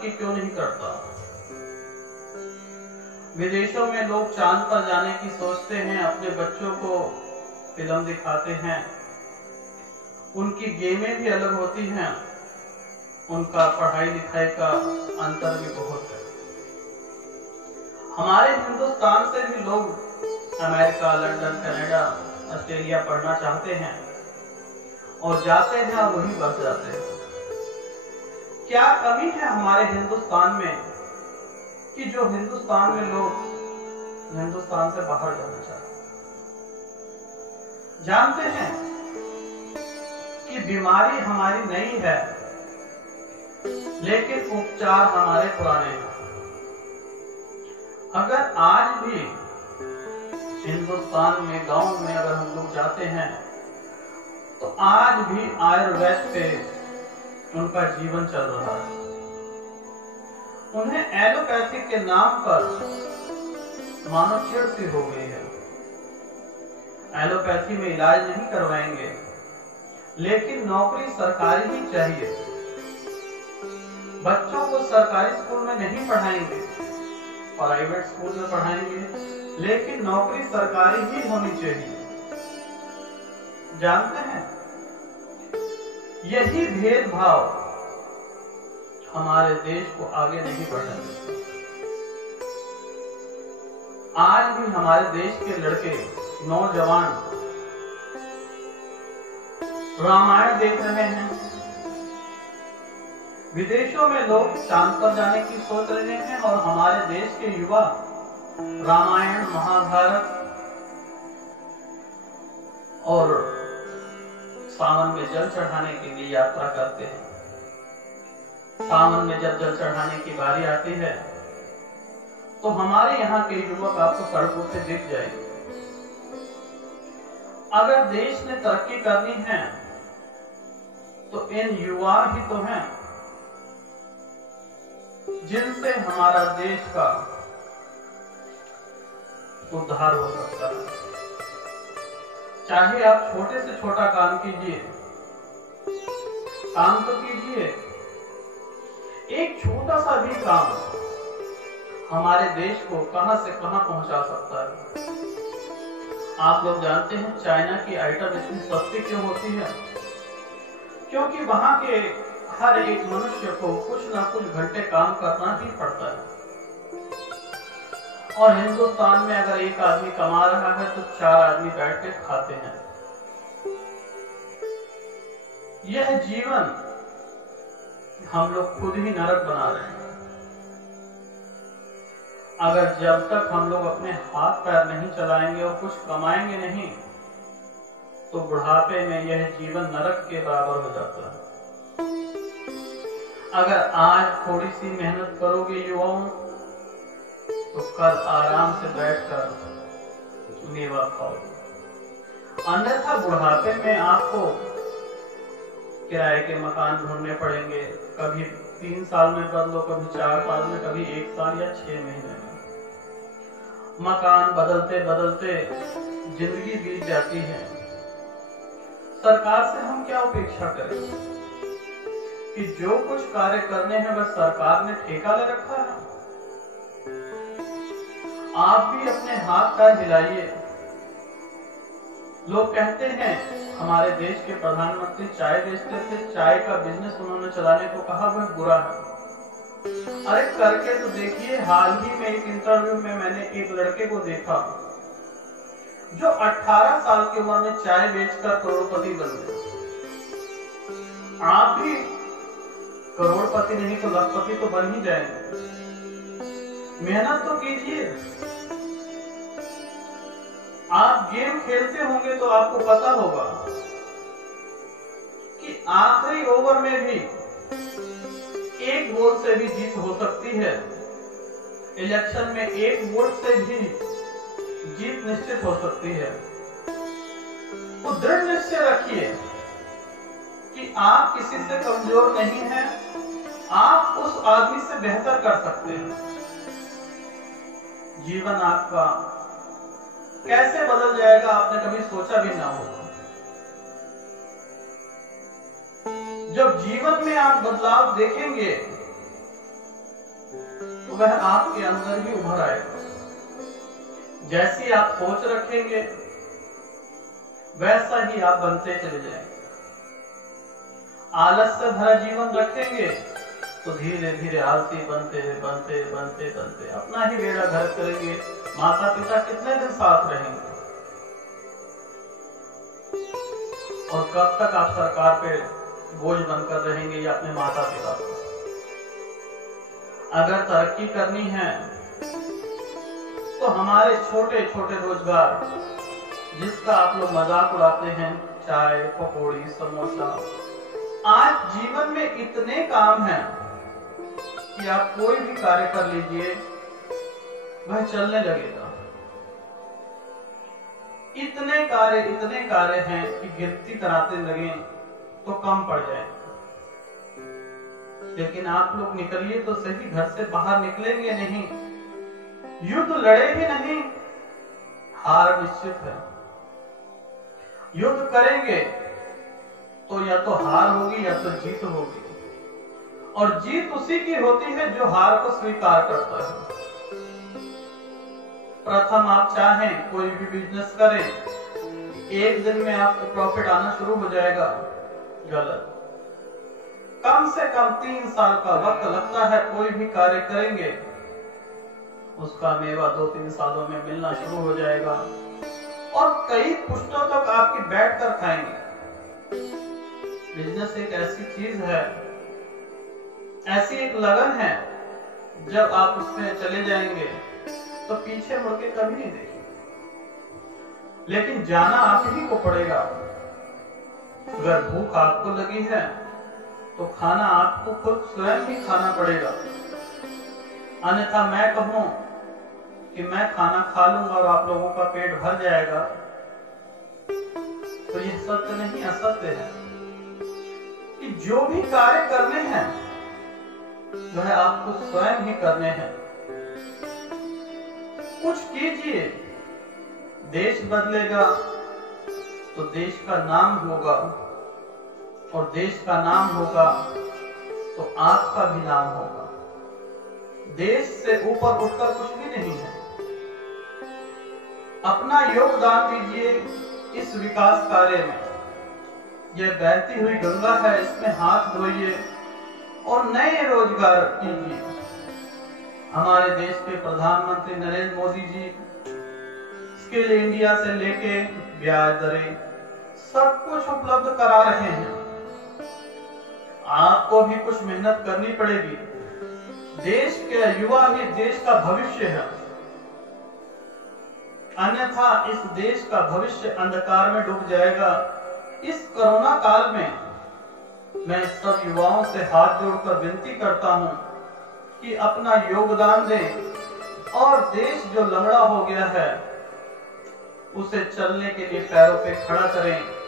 तरक्की क्यों नहीं करता? विदेशों में लोग चांद पर जाने की सोचते हैं, अपने बच्चों को फिल्म दिखाते हैं, उनकी गेमें भी अलग होती हैं, उनका पढ़ाई लिखाई का अंतर भी बहुत है। हमारे हिंदुस्तान से भी लोग अमेरिका, लंदन, कनाडा, ऑस्ट्रेलिया पढ़ना चाहते हैं और जाते हैं और वहीं बस जाते हैं। क्या कमी है हमारे हिंदुस्तान में कि जो हिंदुस्तान में लोग हिंदुस्तान से बाहर जाना चाहते हैं? जानते हैं कि बीमारी हमारी नई है, लेकिन उपचार हमारे पुराने हैं। अगर आज भी हिंदुस्तान में गांव में अगर हम लोग जाते हैं तो आज भी आयुर्वेद पे उनका जीवन चल रहा है। उन्हें एलोपैथिक के नाम पर मानो चिढ़ सी हो गई है। एलोपैथी में इलाज नहीं करवाएंगे, लेकिन नौकरी सरकारी ही चाहिए। बच्चों को सरकारी स्कूल में नहीं पढ़ाएंगे, प्राइवेट स्कूल में पढ़ाएंगे, लेकिन नौकरी सरकारी ही होनी चाहिए। जानते हैं, यही भेदभाव हमारे देश को आगे नहीं बढ़ने देता। आज भी हमारे देश के लड़के, नौजवान रामायण देख रहे हैं, विदेशों में लोग चांद पर जाने की सोच रहे हैं और हमारे देश के युवा रामायण, महाभारत और सावन में जल चढ़ाने के लिए यात्रा करते हैं। सावन में जब जल चढ़ाने की बारी आती है तो हमारे यहाँ के युवक आपको सड़कों पे दिख जाएंगे। अगर देश ने तरक्की करनी है तो इन युवा ही तो हैं जिनसे हमारा देश का उद्धार हो सकता है। चाहे आप छोटे से छोटा काम कीजिए, काम तो कीजिए। एक छोटा सा भी काम हमारे देश को कहां से कहां पहुंचा सकता है। आप लोग जानते हैं चाइना की आइटम इतनी सस्ती क्यों होती है? क्योंकि वहां के हर एक मनुष्य को कुछ ना कुछ घंटे काम करना ही पड़ता है। और हिंदुस्तान में अगर एक आदमी कमा रहा है तो 4 आदमी बैठ के खाते हैं। यह जीवन हम लोग खुद ही नरक बना रहे हैं। अगर जब तक हम लोग अपने हाथ पैर नहीं चलाएंगे और कुछ कमाएंगे नहीं तो बुढ़ापे में यह जीवन नरक के बराबर हो जाता है। अगर आज थोड़ी सी मेहनत करोगे युवाओं तो कल आराम से बैठकर मेवा खाओगे। अन्यथा बुढ़ापे में आपको किराए के मकान ढूंढने पड़ेंगे। कभी 3 साल में बदलो, कभी 4 साल में, कभी 1 साल या 6 महीने में। मकान बदलते बदलते जिंदगी बीत जाती है। सरकार से हम क्या अपेक्षा करें कि जो कुछ कार्य करने हैं वह सरकार ने ठेका ले रखा है। आप भी अपने हाथ पैर हिलाइए। लोग कहते हैं हमारे देश के प्रधानमंत्री चाय बेचते थे, चाय का बिजनेस उन्होंने चलाने को कहा, वह बुरा है। अरे करके तो देखिए। हाल ही में एक इंटरव्यू में मैंने एक लड़के को देखा जो 18 साल की उम्र में चाय बेचकर करोड़पति बन गया। आप भी करोड़पति नहीं तो लखपति तो बन ही जाएंगे। मेहनत तो कीजिए। आप गेम खेलते होंगे तो आपको पता होगा कि आखिरी ओवर में भी 1 वोट से भी जीत हो सकती है। इलेक्शन में 1 वोट से भी जीत निश्चित हो सकती है। तो दृढ़ निश्चय रखिए कि आप किसी से कमजोर नहीं हैं। आप उस आदमी से बेहतर कर सकते हैं। जीवन आपका कैसे बदल जाएगा आपने कभी सोचा भी ना होगा। जब जीवन में आप बदलाव देखेंगे वह आपके अंदर ही उभर आएगा। जैसी आप सोच रखेंगे वैसा ही आप बनते चले जाएंगे। आलस से भरा जीवन रखेंगे तो धीरे धीरे आलसी बनते बनते बनते बनते अपना ही बेड़ा घर करेंगे। माता पिता कितने दिन साथ रहेंगे और कब तक आप सरकार पे बोझ बनकर रहेंगे या अपने माता पिता को। अगर तरक्की करनी है तो हमारे छोटे छोटे रोजगार जिसका आप लोग मजाक उड़ाते हैं, चाय पकौड़ी समोसा, आज जीवन में इतने काम हैं कि आप कोई भी कार्य कर लीजिए वह चलने लगेगा। इतने कार्य हैं कि गिनती कराते लगे तो कम पड़ जाए। लेकिन आप लोग निकलिए तो सही, घर से बाहर निकलेंगे नहीं, युद्ध लड़ेंगे नहीं, हार निश्चित है। युद्ध करेंगे तो या तो हार होगी या तो जीत होगी, और जीत उसी की होती है जो हार को स्वीकार करता है। प्रथम आप चाहें कोई भी बिजनेस करें, एक दिन में आपको प्रॉफिट आना शुरू हो जाएगा, गलत। कम से कम 3 साल का वक्त लगता है। कोई भी कार्य करेंगे उसका मेवा 2-3 सालों में मिलना शुरू हो जाएगा और कई पुश्तों तक आपकी बैठ कर खाएंगे। बिजनेस एक ऐसी चीज है, ऐसी एक लगन है, जब आप उसमें चले जाएंगे तो पीछे मुड़ के कभी नहीं देखेंगे। लेकिन जाना आप ही को पड़ेगा। अगर भूख आपको लगी है तो खाना आपको खुद स्वयं ही खाना पड़ेगा। अन्यथा मैं कहूं कि मैं खाना खा लूंगा और आप लोगों का पेट भर जाएगा तो यह सत्य नहीं, असत्य है कि जो भी कार्य करने हैं वह आपको स्वयं ही करने हैं। कुछ कीजिए, देश बदलेगा तो देश का नाम होगा, और देश का नाम होगा तो आपका भी नाम होगा। देश से ऊपर उठकर कुछ भी नहीं है। अपना योगदान दीजिए इस विकास कार्य में। यह बहती हुई गंगा है, इसमें हाथ धोइए और नए रोजगार कीजिए। हमारे देश के प्रधानमंत्री नरेंद्र मोदी जी स्किल इंडिया से लेके ब्याज दरें सब कुछ उपलब्ध करा रहे हैं। आपको भी कुछ मेहनत करनी पड़ेगी। देश के युवा ही देश का भविष्य है, अन्यथा इस देश का भविष्य अंधकार में डूब जाएगा। इस कोरोना काल में मैं सब युवाओं से हाथ जोड़कर विनती करता हूं कि अपना योगदान दें और देश जो लंगड़ा हो गया है उसे चलने के लिए पैरों पे खड़ा करें।